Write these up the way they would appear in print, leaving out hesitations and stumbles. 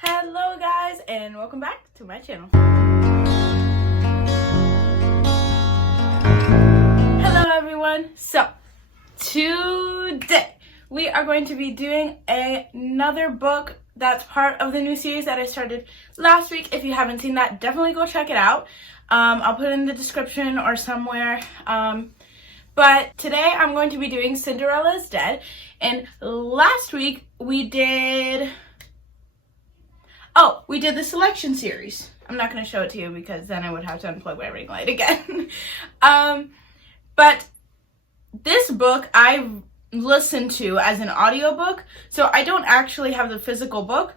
Hello guys, and welcome back to my channel. Hello everyone. So today we are going to be doing another book that's part of the new series that I started last week. If you haven't seen that, definitely go check it out. I'll put it in the description or somewhere. But today I'm going to be doing Cinderella is Dead. And last week we did the selection series. I'm not going to show it to you because then I would have to unplug my ring light again. But this book I listened to as an audiobook, so I don't actually have the physical book,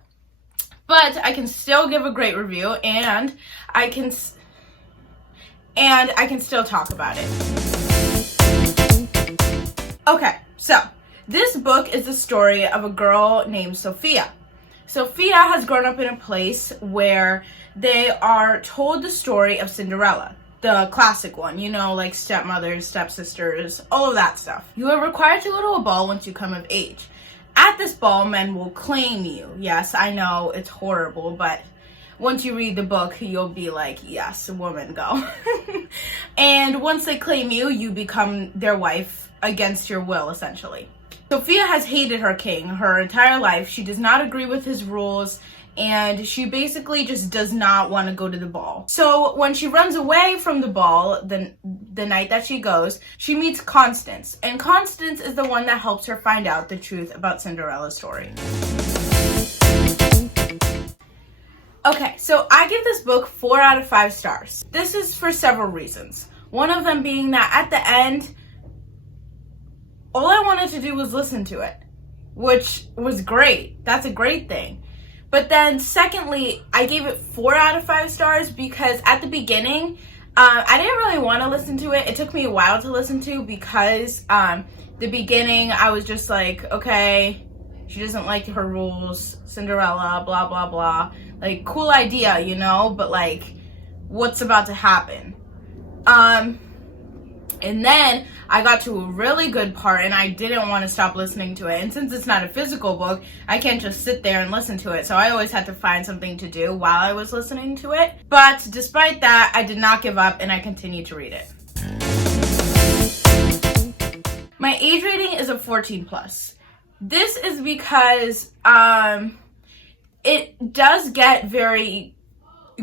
but I can still give a great review and I can still talk about it. Okay, so this book is the story of a girl named Sophia. Sophia has grown up in a place where they are told the story of Cinderella, the classic one, you know, like stepmothers, stepsisters, all of that stuff. You are required to go to a ball once you come of age. At this ball, men will claim you. Yes, I know, it's horrible, but once you read the book, you'll be like, yes, woman, go. And once they claim you, you become their wife against your will, essentially. Sophia has hated her king her entire life. She does not agree with his rules, and she basically just does not want to go to the ball. So when she runs away from the ball, the night that she goes, she meets Constance. And Constance is the one that helps her find out the truth about Cinderella's story. Okay, so I give this book 4 out of 5 stars. This is for several reasons. One of them being that at the end, all I wanted to do was listen to it, which was great. That's a great thing. But then secondly, I gave it 4 out of 5 stars because at the beginning, I didn't really want to listen to it. It took me a while to listen to because the beginning, I was just like, okay, she doesn't like her rules, Cinderella, blah, blah, blah. Like, cool idea, you know, but like, what's about to happen? And then I got to a really good part and I didn't want to stop listening to it. And since it's not a physical book, I can't just sit there and listen to it. So I always had to find something to do while I was listening to it. But despite that, I did not give up and I continued to read it. My age rating is a 14 plus. This is because it does get very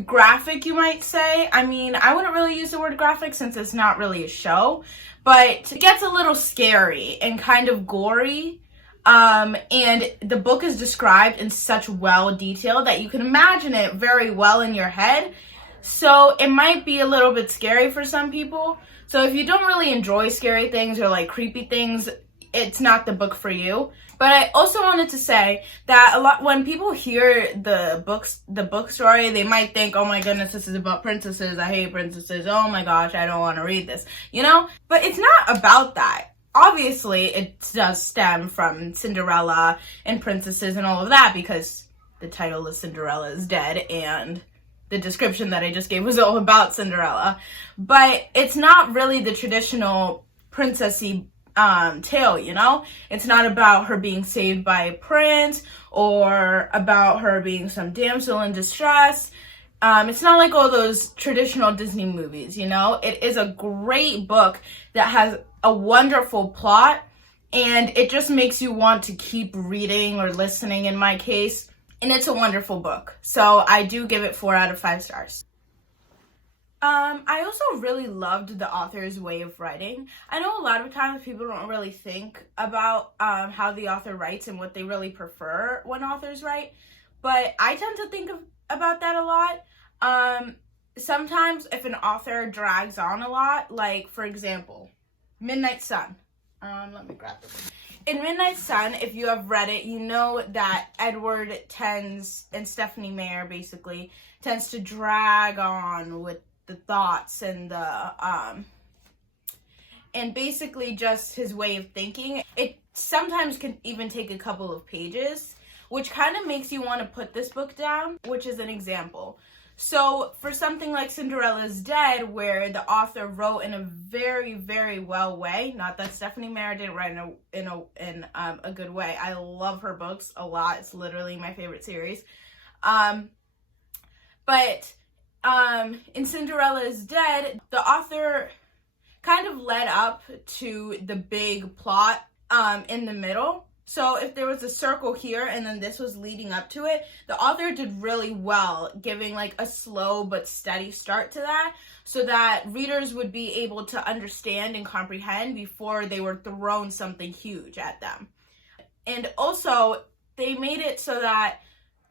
graphic, you might say. I mean, I wouldn't really use the word graphic since it's not really a show, but it gets a little scary and kind of gory. And the book is described in such well detail that you can imagine it very well in your head. So it might be a little bit scary for some people. So if you don't really enjoy scary things or like creepy things, it's not the book for you. But I also wanted to say that when people hear the book story, they might think, oh my goodness, this is about princesses. I hate princesses. Oh my gosh, I don't want to read this, you know? But it's not about that. Obviously, it does stem from Cinderella and princesses and all of that because the title is Cinderella is Dead and the description that I just gave was all about Cinderella. But it's not really the traditional princessy tale, you know? It's not about her being saved by a prince or about her being some damsel in distress. It's not like all those traditional Disney movies, you know? It is a great book that has a wonderful plot and it just makes you want to keep reading or listening in my case. And it's a wonderful book. So I do give it 4 out of 5 stars. I also really loved the author's way of writing. I know a lot of times people don't really think about how the author writes and what they really prefer when authors write, but I tend to think about that a lot. Sometimes if an author drags on a lot, like for example, Midnight Sun. Let me grab this. In Midnight Sun, if you have read it, you know that Edward tends, and Stephanie Meyer basically, tends to drag on with the thoughts and and basically just his way of thinking. It sometimes can even take a couple of pages, which kind of makes you want to put this book down, which is an example. So for something like Cinderella is Dead, where the author wrote in a very, very well way, not that Stephanie Meyer didn't write in a good way. I love her books a lot. It's literally my favorite series. But in Cinderella is Dead, the author kind of led up to the big plot in the middle. So if there was a circle here and then this was leading up to it, the author did really well giving like a slow but steady start to that, so that readers would be able to understand and comprehend before they were thrown something huge at them. And also, they made it so that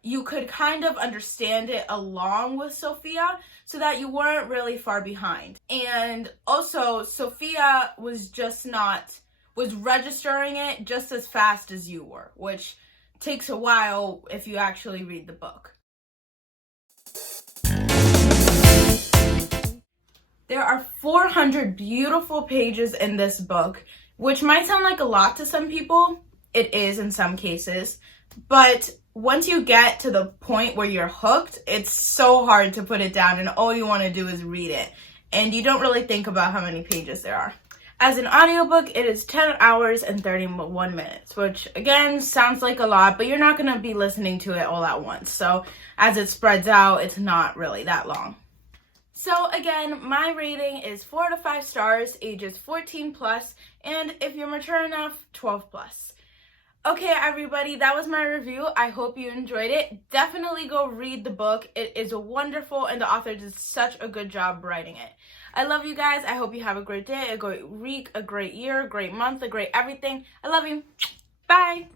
you could kind of understand it along with Sophia, so that you weren't really far behind. And also, Sophia was registering it just as fast as you were, which takes a while if you actually read the book. There are 400 beautiful pages in this book, which might sound like a lot to some people. It is in some cases, but once you get to the point where you're hooked, it's so hard to put it down and all you want to do is read it. And you don't really think about how many pages there are. As an audiobook, it is 10 hours and 31 minutes, which again sounds like a lot, but you're not going to be listening to it all at once. So as it spreads out, it's not really that long. So again, my rating is 4 to 5 stars, ages 14 plus, and if you're mature enough, 12 plus. Okay, everybody, that was my review. I hope you enjoyed it. Definitely go read the book. It is wonderful, and the author did such a good job writing it. I love you guys. I hope you have a great day, a great week, a great year, a great month, a great everything. I love you. Bye.